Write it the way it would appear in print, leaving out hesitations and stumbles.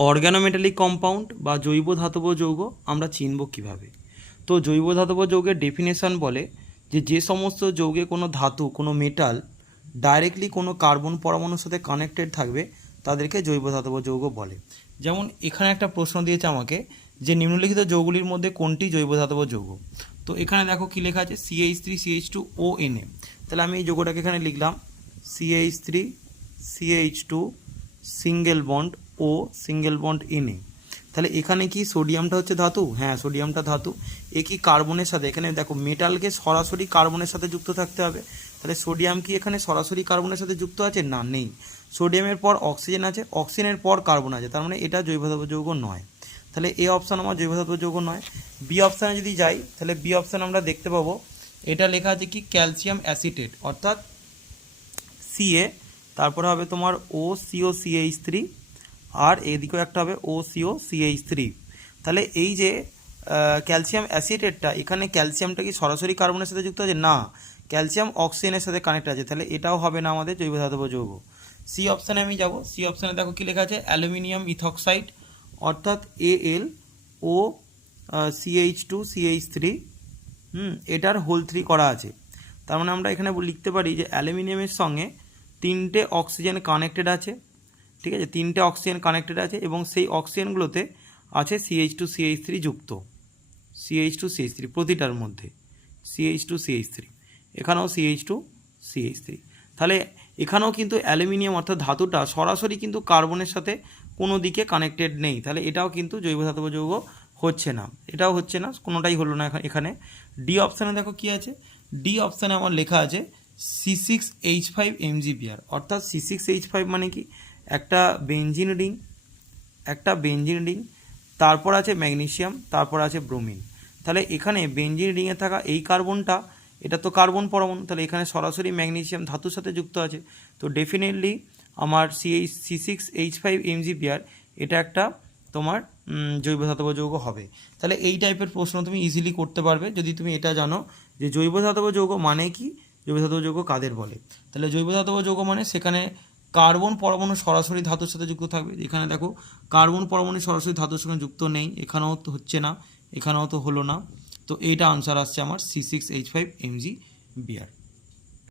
Organometallic compound বা জৈব ধাতব যৌগ আমরা চিনব কিভাবে? তো জৈব ধাতব যৌগের ডেফিনেশন বলে যে সমস্ত যৌগে কোনো ধাতু কোনো মেটাল ডাইরেক্টলি কোনো কার্বন পরমাণুর সাথে কানেক্টেড থাকবে তাদেরকে জৈব ধাতব যৌগ বলে। যেমন এখানে একটা প্রশ্ন দিয়েছে আমাকে যে নিম্নলিখিত যৌগগুলির মধ্যে কোনটি জৈব ধাতব যৌগ। তো এখানে দেখো কি লেখা আছে CH3CH2ONA। তাহলে আমি এই যৌগটাকে এখানে লিখলাম CH3CH2 সিঙ্গেল বন্ড ও সিঙ্গেল বন্ড Na। তাহলে এখানে কি সোডিয়ামটা হচ্ছে ধাতু? হ্যাঁ, সোডিয়ামটা ধাতু। এ কি কার্বনের সাথে, এখানে দেখো মেটালকে সরাসরি কার্বনের সাথে যুক্ত থাকতে হবে। তাহলে সোডিয়াম কি এখানে সরাসরি কার্বনের সাথে যুক্ত আছে? না, নেই। সোডিয়ামের পর অক্সিজেন আছে, অক্সিজেনের পর কার্বন আছে, তার মানে এটা জৈব ধাতব যৌগ নয়। তাহলে এ অপশান আমার জৈব ধাতব যৌগ নয়। বি অপশানে যদি যাই তাহলে বি অপশানে আমরা দেখতে পাবো এটা লেখা আছে কি ক্যালসিয়াম অ্যাসিটেট, অর্থাৎ Ca, তারপরে হবে তোমার OCOCH3 আর এদিকেও একটা হবে OCOCH3। তাহলে এই যে ক্যালসিয়াম অ্যাসিটেটটা, এখানে ক্যালসিয়ামটা কি সরাসরি কার্বনের সাথে যুক্ত আছে? না, ক্যালসিয়াম অক্সিজেনের সাথে কানেক্ট আছে, তাহলে এটাও হবে না আমাদের জৈব ধাতব যৌগ। সি অপশানে আমি যাব। সি অপশানে দেখো কি লেখা আছে অ্যালুমিনিয়াম ইথক্সাইড, অর্থাৎ AlOCH2CH3, এটার হোল 3 করা আছে। তার মানে আমরা এখানে লিখতে পারি যে অ্যালুমিনিয়ামের সঙ্গে 3টে অক্সিজেন কানেক্টেড আছে, ঠিক আছে, 3টে অক্সিজেন কানেক্টেড আছে এবং সেই অক্সিজেনগুলোতে আছে CH2CH3 যুক্ত, CH2CH3 প্রতিটার মধ্যে CH2CH3, এখানেও CH2CH3। তাহলে এখানেও কিন্তু অ্যালুমিনিয়াম অর্থাৎ ধাতুটা সরাসরি কিন্তু কার্বনের সাথে কোনো দিকে কানেক্টেড নেই, তাহলে এটাও কিন্তু জৈব ধাতব যৌগ হচ্ছে না, এটাও হচ্ছে না, কোনোটাই হলো না এখানে। ডি অপশানে দেখো কি আছে, ডি অপশানে আমার লেখা আছে C6H5 Mg/, অর্থাৎ C6H5 মানে কি একটা বেঞ্জিন রিং, তারপর আছে ম্যাগনেসিয়াম, তারপর আছে ব্রোমিন। তাহলে এখানে বেঞ্জিন রিংয়ে থাকা এই কার্বনটা, এটা তো কার্বন পরমাণু, তাহলে এখানে সরাসরি ম্যাগনেসিয়াম ধাতুর সাথে যুক্ত আছে, তো ডেফিনেটলি আমার C6H5 Mg/, এটা একটা তোমার জৈব ধাতব যৌগ হবে। তাহলে এই টাইপের প্রশ্ন তুমি ইজিলি করতে পারবে যদি তুমি এটা জানো যে জৈব ধাতব যৌগ মানে কি, জৈব ধাতব যৌগ কাদের বলে। তাহলে জৈব ধাতব যৌগ মানে সেখানে কার্বন পরমাণু সরাসরি ধাতুর সাথে যুক্ত থাকবে। এখানে দেখো কার্বন পরমাণু সরাসরি ধাতুর সঙ্গে যুক্ত নেই, এখানেও তো হচ্ছে না, এখানেও তো হলো না, তো এইটা আনসার আসছে আমার C6H5 Mg/।